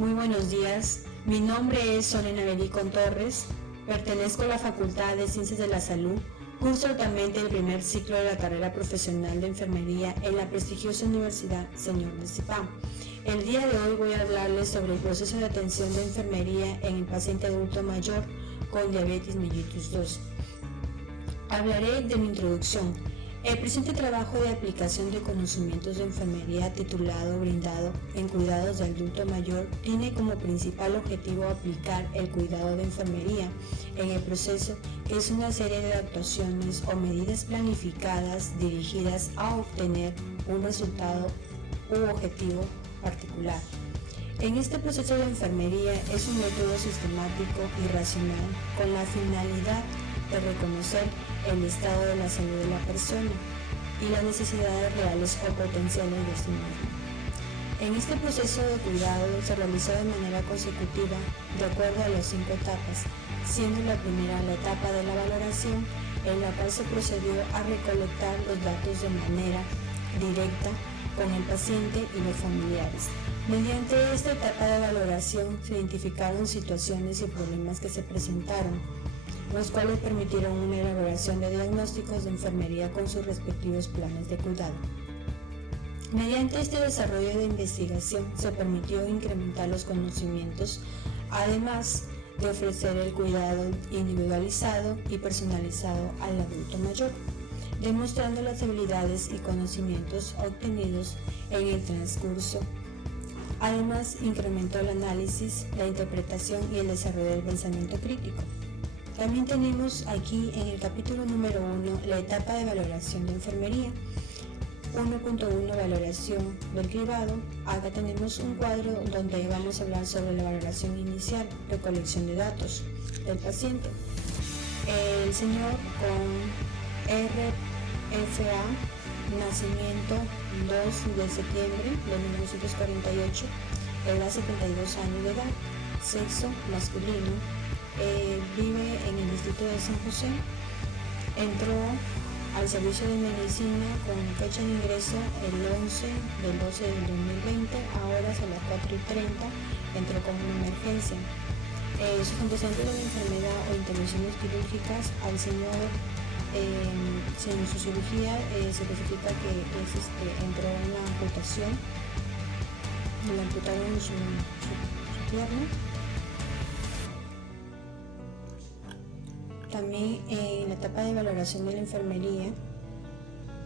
Muy buenos días, mi nombre es Sorena Belicón Torres, pertenezco a la Facultad de Ciencias de la Salud, curso actualmente el primer ciclo de la carrera profesional de enfermería en la prestigiosa Universidad Señor de Cipán. El día de hoy voy a hablarles sobre el proceso de atención de enfermería en el paciente adulto mayor con diabetes mellitus 2. Hablaré de mi introducción. El presente trabajo de aplicación de conocimientos de enfermería titulado Brindado en Cuidados de Adulto Mayor tiene como principal objetivo aplicar el cuidado de enfermería en el proceso, que es una serie de actuaciones o medidas planificadas dirigidas a obtener un resultado u objetivo particular. En este proceso de enfermería es un método sistemático y racional con la finalidad de reconocer el estado de la salud de la persona y las necesidades reales o potenciales de sí mismo. En este proceso de cuidado se realizó de manera consecutiva de acuerdo a las 5 etapas, siendo la primera la etapa de la valoración, en la cual se procedió a recolectar los datos de manera directa con el paciente y los familiares. Mediante esta etapa de valoración se identificaron situaciones y problemas que se presentaron, los cuales permitieron una elaboración de diagnósticos de enfermería con sus respectivos planes de cuidado. Mediante este desarrollo de investigación se permitió incrementar los conocimientos, además de ofrecer el cuidado individualizado y personalizado al adulto mayor, demostrando las habilidades y conocimientos obtenidos en el transcurso. Además, incrementó el análisis, la interpretación y el desarrollo del pensamiento crítico. También tenemos aquí en el capítulo número 1 la etapa de valoración de enfermería. 1.1 Valoración del cribado. Acá tenemos un cuadro donde vamos a hablar sobre la valoración inicial, recolección de datos del paciente. El señor con RFA, nacimiento 2 de septiembre de 1948, edad 72 años de edad, sexo masculino. Vive en el distrito de San José, entró al servicio de medicina con fecha de ingreso el 11 del 12 del 2020, a horas a las 4:30, entró con una emergencia. Sus antecedentes de la enfermedad o intervenciones quirúrgicas al señor, en su cirugía se especifica que entró en una amputación, le amputaron su pierna. También en la etapa de valoración de la enfermería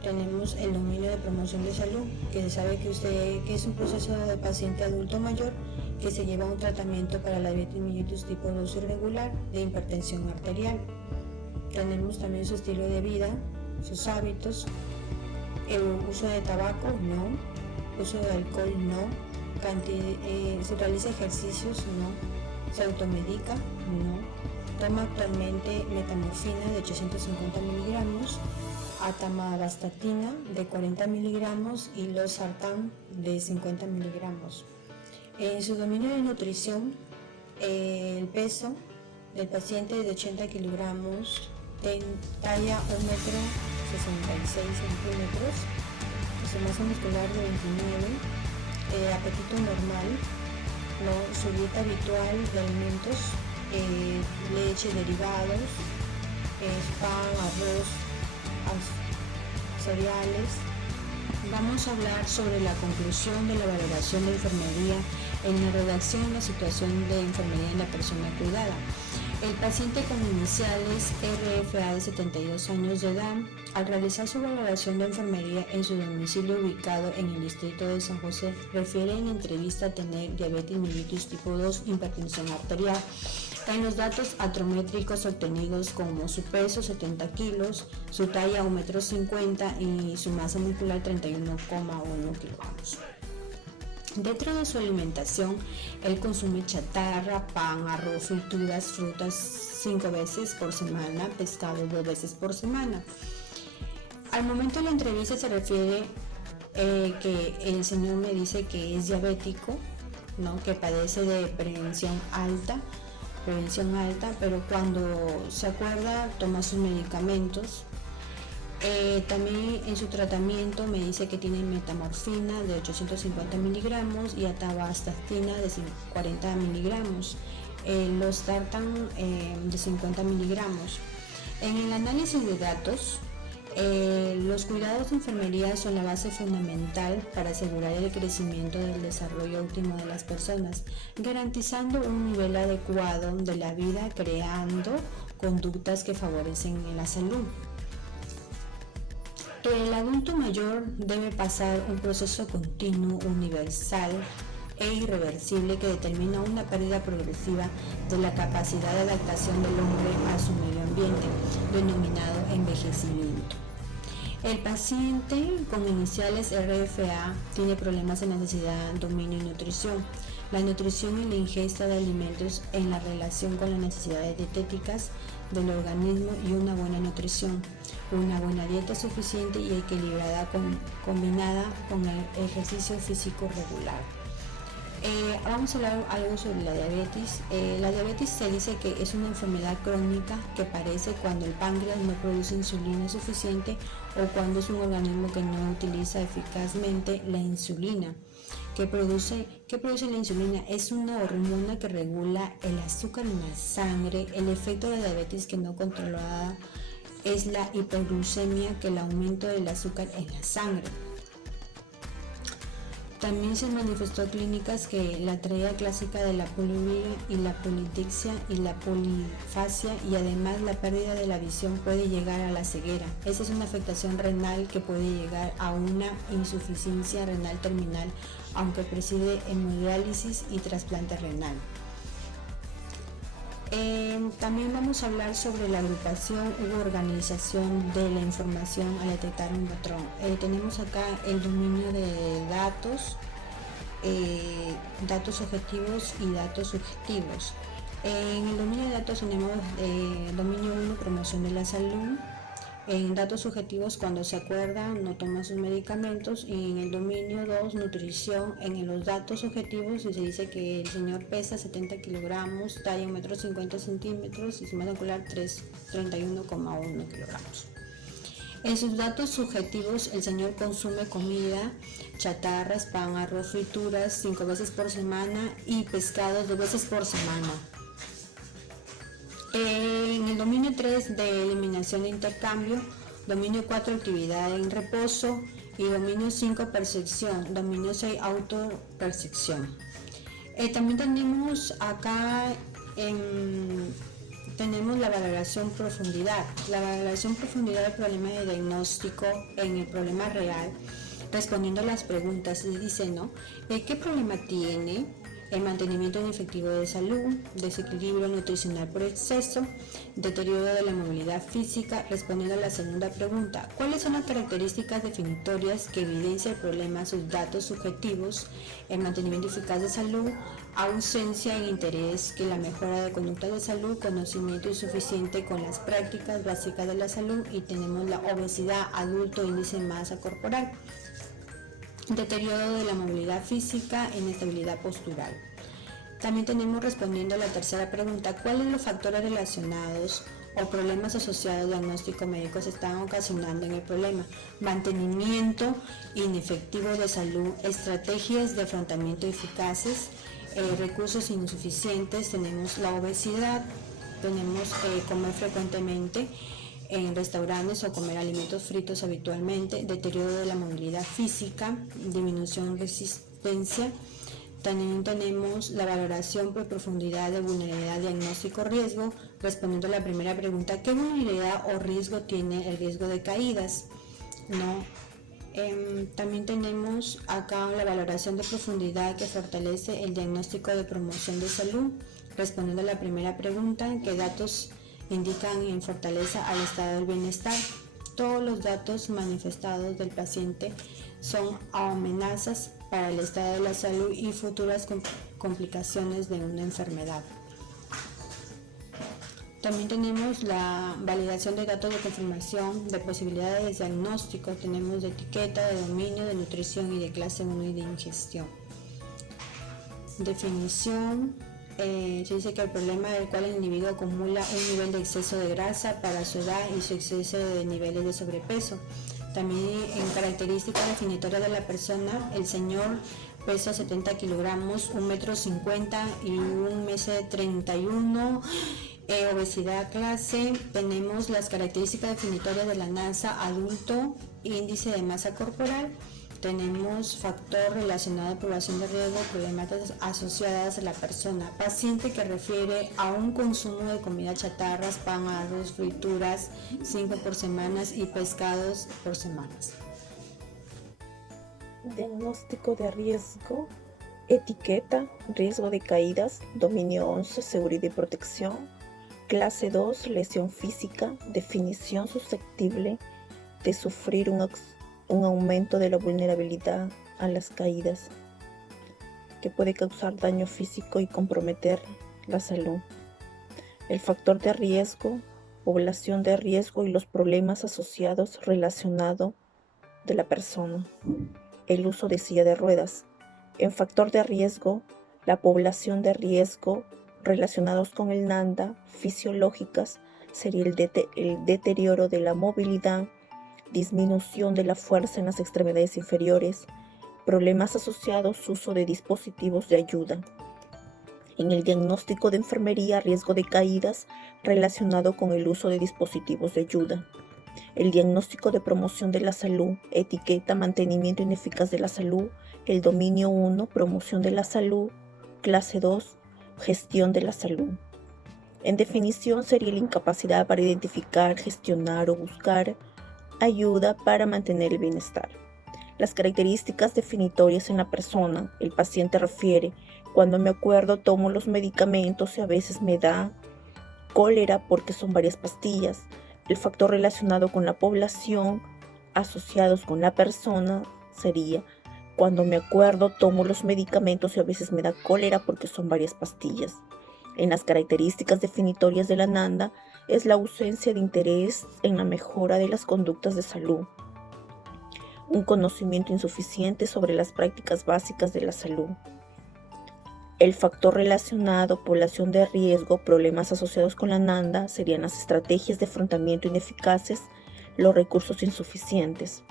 tenemos el dominio de promoción de salud, que se sabe que es un proceso de paciente adulto mayor que se lleva a un tratamiento para la diabetes mellitus tipo 2 irregular de hipertensión arterial. Tenemos también su estilo de vida, sus hábitos, el uso de tabaco, no, uso de alcohol, no, se realiza ejercicios, no, se automedica, no. Toma actualmente metamorfina de 850 miligramos, atamavastatina de 40 miligramos y losartán de 50 miligramos. En su dominio de nutrición, el peso del paciente es de 80 kilogramos, talla 1,66 centímetros, su masa muscular de 29, apetito normal, ¿no? Su dieta habitual de alimentos, leche, derivados, pan, arroz, cereales. Vamos a hablar sobre la conclusión de la valoración de enfermería en la redacción y la situación de enfermería en la persona cuidada. El paciente con iniciales RFA de 72 años de edad, al realizar su valoración de enfermería en su domicilio ubicado en el distrito de San José, refiere en entrevista tener diabetes mellitus tipo 2, hipertensión arterial. En los datos atrométricos obtenidos como su peso 70 kilos, su talla 1,50 m y su masa muscular 31,1 kilogramos. Dentro de su alimentación, él consume chatarra, pan, arroz, frituras, frutas 5 veces por semana, pescado 2 veces por semana. Al momento de la entrevista se refiere que el señor me dice que es diabético, ¿no? Que padece de prevención alta, pero cuando se acuerda toma sus medicamentos También en su tratamiento me dice que tiene metamorfina de 850 miligramos y atorvastatina de 40 miligramos, los tartan de 50 miligramos. En el análisis de datos, los cuidados de enfermería son la base fundamental para asegurar el crecimiento del desarrollo óptimo de las personas, garantizando un nivel adecuado de la vida, creando conductas que favorecen la salud. El adulto mayor debe pasar un proceso continuo, universal e irreversible que determina una pérdida progresiva de la capacidad de adaptación del hombre a su medio ambiente, denominado envejecimiento. El paciente con iniciales RFA tiene problemas de necesidad, dominio y nutrición. La nutrición y la ingesta de alimentos en la relación con las necesidades dietéticas del organismo y una buena nutrición, una buena dieta suficiente y equilibrada combinada con el ejercicio físico regular. Vamos a hablar algo sobre la diabetes. La diabetes se dice que es una enfermedad crónica que aparece cuando el páncreas no produce insulina suficiente o cuando es un organismo que no utiliza eficazmente la insulina. ¿Qué produce la insulina? Es una hormona que regula el azúcar en la sangre. El efecto de la diabetes que no controlada es la hiperglucemia, que es el aumento del azúcar en la sangre. También se manifestó clínicas que la traía clásica de la poliuria y la polidixia y la polifasia, y además la pérdida de la visión puede llegar a la ceguera. Esa es una afectación renal que puede llegar a una insuficiencia renal terminal, aunque preside hemodiálisis y trasplante renal. También vamos a hablar sobre la agrupación u organización de la información al detectar un patrón. Tenemos acá el dominio de datos, datos objetivos y datos subjetivos. En el dominio de datos tenemos dominio 1, promoción de la salud. En datos subjetivos, cuando se acuerda, no toma sus medicamentos. Y en el dominio 2, nutrición. En los datos objetivos se dice que el señor pesa 70 kilogramos, talla 1,50 m y su masa muscular 31,1 kilogramos. En sus datos subjetivos, el señor consume comida, chatarras, pan, arroz, frituras 5 veces por semana y pescados 2 veces por semana. En el dominio 3 de eliminación de intercambio, dominio 4 actividad en reposo y dominio 5 percepción, dominio 6 autopercepción. También tenemos acá tenemos la valoración profundidad. La valoración profundidad del problema de diagnóstico en el problema real, respondiendo a las preguntas, se dice, ¿no? ¿Qué problema tiene? El mantenimiento inefectivo de salud, desequilibrio nutricional por exceso, deterioro de la movilidad física. Respondiendo a la segunda pregunta, ¿cuáles son las características definitorias que evidencia el problema? Sus datos subjetivos, el mantenimiento eficaz de salud, ausencia en interés, que la mejora de conducta de salud, conocimiento insuficiente con las prácticas básicas de la salud, y tenemos la obesidad, adulto, índice de masa corporal. Deterioro de la movilidad física, inestabilidad postural. También tenemos, respondiendo a la tercera pregunta, ¿cuáles los factores relacionados o problemas asociados al diagnóstico médico se están ocasionando en el problema? Mantenimiento inefectivo de salud, estrategias de afrontamiento eficaces, recursos insuficientes. Tenemos la obesidad, tenemos comer frecuentemente en restaurantes o comer alimentos fritos habitualmente, deterioro de la movilidad física, disminución de resistencia. También tenemos la valoración por profundidad de vulnerabilidad, diagnóstico, riesgo. Respondiendo a la primera pregunta, ¿qué vulnerabilidad o riesgo tiene el riesgo de caídas? ¿No? También tenemos acá la valoración de profundidad que fortalece el diagnóstico de promoción de salud. Respondiendo a la primera pregunta, ¿qué datos indican en fortaleza al estado del bienestar? Todos los datos manifestados del paciente son amenazas para el estado de la salud y futuras complicaciones de una enfermedad. También tenemos la validación de datos de confirmación de posibilidades de diagnóstico. Tenemos de etiqueta, de dominio, de nutrición y de clase 1 y de ingestión. Definición se dice que el problema del cual el individuo acumula un nivel de exceso de grasa para su edad y su exceso de niveles de sobrepeso. También en características definitorias de la persona, el señor pesa 70 kilogramos, 1,50 m y 1,31 m. Obesidad clase, tenemos las características definitorias de la NASA adulto, índice de masa corporal, tenemos factor relacionado a población de riesgo, problemáticas asociadas a la persona, paciente que refiere a un consumo de comida chatarras, pan, arroz, frituras, 5 por semanas y pescados por semanas. Diagnóstico de riesgo, etiqueta, riesgo de caídas, dominio 11, seguridad y protección. Clase 2, lesión física, definición susceptible de sufrir un aumento de la vulnerabilidad a las caídas, que puede causar daño físico y comprometer la salud. El factor de riesgo, población de riesgo y los problemas asociados relacionados de la persona. El uso de silla de ruedas. En factor de riesgo, la población de riesgo relacionados con el NANDA fisiológicas sería el deterioro de la movilidad, disminución de la fuerza en las extremidades inferiores, problemas asociados uso de dispositivos de ayuda. En el diagnóstico de enfermería, riesgo de caídas relacionado con el uso de dispositivos de ayuda. El diagnóstico de promoción de la salud, etiqueta, mantenimiento ineficaz de la salud, el dominio 1, promoción de la salud, clase 2, gestión de la salud. En definición sería la incapacidad para identificar, gestionar o buscar ayuda para mantener el bienestar. Las características definitorias en la persona, el paciente refiere, cuando me acuerdo tomo los medicamentos y a veces me da cólera porque son varias pastillas. El factor relacionado con la población, asociados con la persona, sería cuando me acuerdo tomo los medicamentos y a veces me da cólera porque son varias pastillas. En las características definitorias de la NANDA es la ausencia de interés en la mejora de las conductas de salud, un conocimiento insuficiente sobre las prácticas básicas de la salud. El factor relacionado, población de riesgo, problemas asociados con la NANDA serían las estrategias de afrontamiento ineficaces, los recursos insuficientes.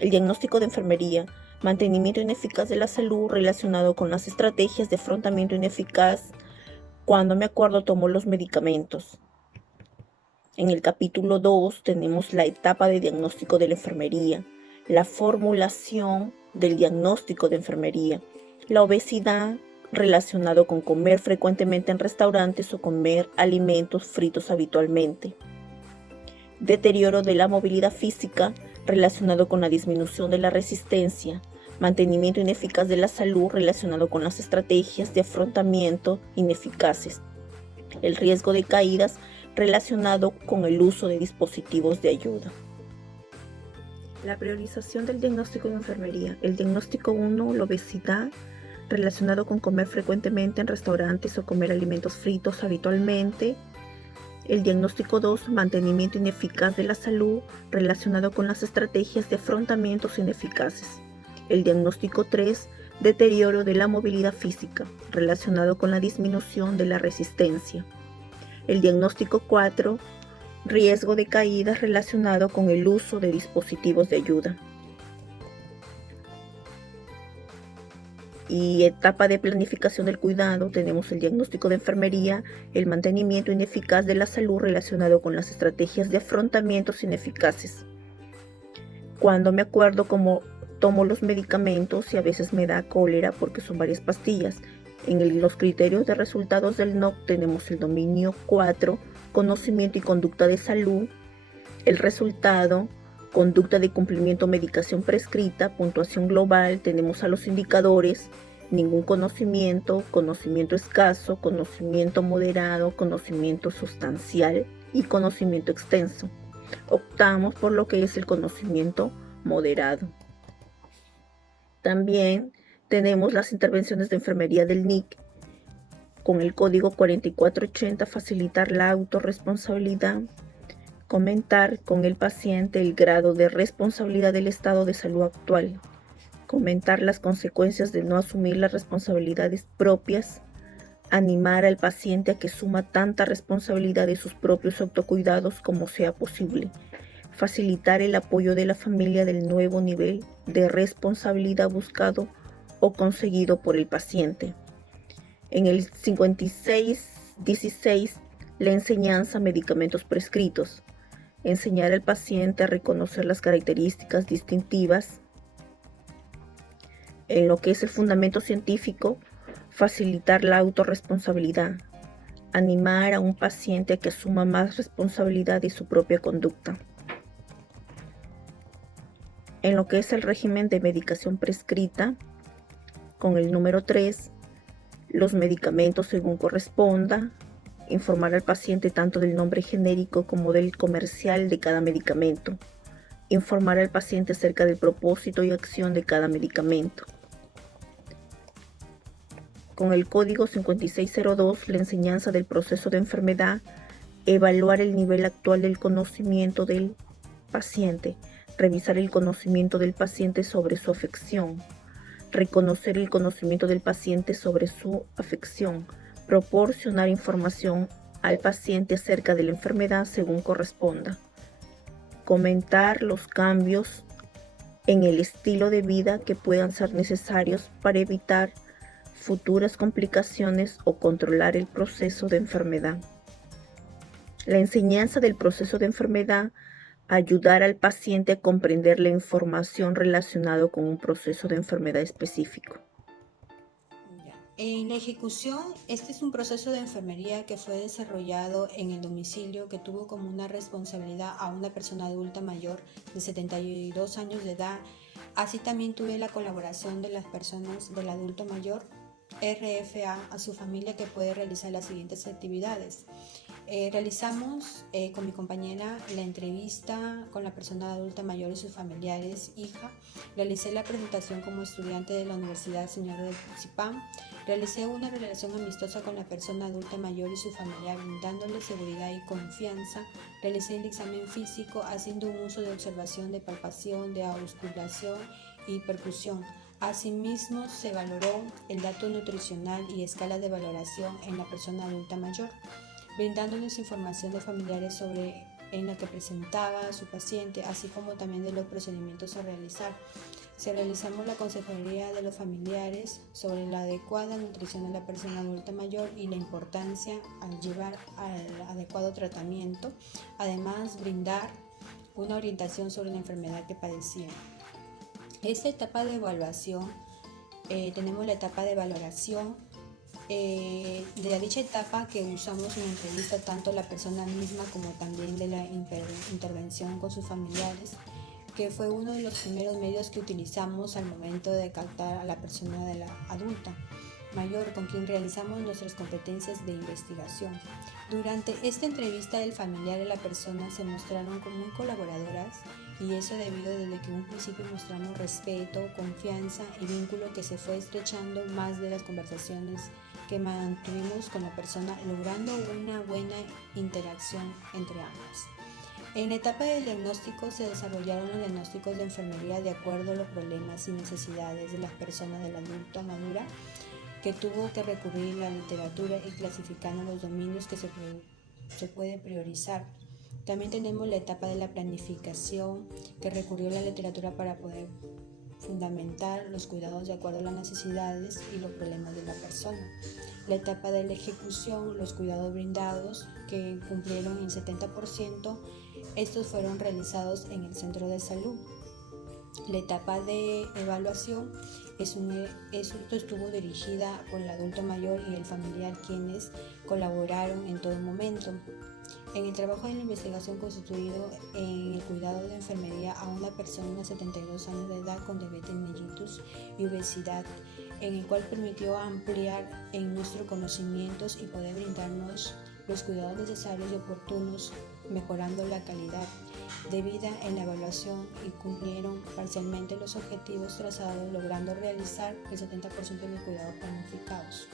El diagnóstico de enfermería, mantenimiento ineficaz de la salud relacionado con las estrategias de afrontamiento ineficaz. Cuando me acuerdo tomo los medicamentos. En el capítulo 2 tenemos la etapa de diagnóstico de la enfermería, la formulación del diagnóstico de enfermería, la obesidad relacionado con comer frecuentemente en restaurantes o comer alimentos fritos habitualmente. Deterioro de la movilidad física relacionado con la disminución de la resistencia, mantenimiento ineficaz de la salud relacionado con las estrategias de afrontamiento ineficaces, el riesgo de caídas relacionado con el uso de dispositivos de ayuda. La priorización del diagnóstico de enfermería. El diagnóstico 1, la obesidad, relacionado con comer frecuentemente en restaurantes o comer alimentos fritos habitualmente. El diagnóstico 2, mantenimiento ineficaz de la salud, relacionado con las estrategias de afrontamientos ineficaces. El diagnóstico 3, deterioro de la movilidad física, relacionado con la disminución de la resistencia. El diagnóstico 4, riesgo de caídas relacionado con el uso de dispositivos de ayuda. Y etapa de planificación del cuidado, tenemos el diagnóstico de enfermería, el mantenimiento ineficaz de la salud relacionado con las estrategias de afrontamientos ineficaces. Cuando me acuerdo cómo tomo los medicamentos y a veces me da cólera porque son varias pastillas. En los criterios de resultados del NOC tenemos el dominio 4, conocimiento y conducta de salud, el resultado, conducta de cumplimiento, medicación prescrita, puntuación global, tenemos a los indicadores, ningún conocimiento, conocimiento escaso, conocimiento moderado, conocimiento sustancial y conocimiento extenso. Optamos por lo que es el conocimiento moderado. También tenemos las intervenciones de enfermería del NIC con el código 4480, facilitar la autorresponsabilidad, comentar con el paciente el grado de responsabilidad del estado de salud actual, comentar las consecuencias de no asumir las responsabilidades propias, Animar al paciente a que suma tanta responsabilidad de sus propios autocuidados como sea posible. Facilitar el apoyo de la familia del nuevo nivel de responsabilidad buscado o conseguido por el paciente. En el 5616, la enseñanza, medicamentos prescritos. Enseñar al paciente a reconocer las características distintivas. En lo que es el fundamento científico, facilitar la autorresponsabilidad. Animar a un paciente a que asuma más responsabilidad de su propia conducta. En lo que es el régimen de medicación prescrita, con el número 3, los medicamentos según corresponda, informar al paciente tanto del nombre genérico como del comercial de cada medicamento, informar al paciente acerca del propósito y acción de cada medicamento. Con el código 5602, la enseñanza del proceso de enfermedad, evaluar el nivel actual del conocimiento del paciente, revisar el conocimiento del paciente sobre su afección, reconocer el conocimiento del paciente sobre su afección, proporcionar información al paciente acerca de la enfermedad según corresponda, comentar los cambios en el estilo de vida que puedan ser necesarios para evitar futuras complicaciones o controlar el proceso de enfermedad. La enseñanza del proceso de enfermedad, ayudar al paciente a comprender la información relacionada con un proceso de enfermedad específico. En la ejecución, este es un proceso de enfermería que fue desarrollado en el domicilio, que tuvo como una responsabilidad a una persona adulta mayor de 72 años de edad. Así también tuve la colaboración de las personas del adulto mayor, RFA, a su familia, que puede realizar las siguientes actividades. Realizamos con mi compañera la entrevista con la persona adulta mayor y sus familiares, hija. Realicé la presentación como estudiante de la Universidad Señor del Cipán. Realicé una relación amistosa con la persona adulta mayor y su familiar, brindándole seguridad y confianza. Realicé el examen físico haciendo un uso de observación, de palpación, de auscultación y percusión. Asimismo, se valoró el dato nutricional y escala de valoración en la persona adulta mayor, brindándoles información de familiares sobre en la que presentaba su paciente, así como también de los procedimientos a realizar. Se realizamos la consejería de los familiares sobre la adecuada nutrición de la persona adulta mayor y la importancia al llevar al adecuado tratamiento, además brindar una orientación sobre la enfermedad que padecía. Esta etapa de evaluación, tenemos la etapa de valoración. De dicha etapa que usamos en la entrevista tanto la persona misma como también de la intervención con sus familiares, que fue uno de los primeros medios que utilizamos al momento de captar a la persona de la adulta mayor con quien realizamos nuestras competencias de investigación. Durante esta entrevista, el familiar y la persona se mostraron como muy colaboradoras, y eso debido desde que un principio mostramos respeto, confianza y vínculo que se fue estrechando más de las conversaciones que mantuvimos con la persona, logrando una buena interacción entre ambas. En la etapa del diagnóstico se desarrollaron los diagnósticos de enfermería de acuerdo a los problemas y necesidades de las personas del adulto madura, que tuvo que recurrir a la literatura y clasificando los dominios que se puede priorizar. También tenemos la etapa de la planificación, que recurrió a la literatura para poder fundamentar los cuidados de acuerdo a las necesidades y los problemas de la persona. La etapa de la ejecución, los cuidados brindados, que cumplieron en 70%, estos fueron realizados en el centro de salud. La etapa de evaluación esto estuvo dirigida por el adulto mayor y el familiar, quienes colaboraron en todo momento. En el trabajo de la investigación constituido en el cuidado de enfermería a una persona de 72 años de edad con diabetes mellitus y obesidad, en el cual permitió ampliar en nuestros conocimientos y poder brindarnos los cuidados necesarios y oportunos, mejorando la calidad de vida en la evaluación, y cumplieron parcialmente los objetivos trazados, logrando realizar el 70% de los cuidados planificados.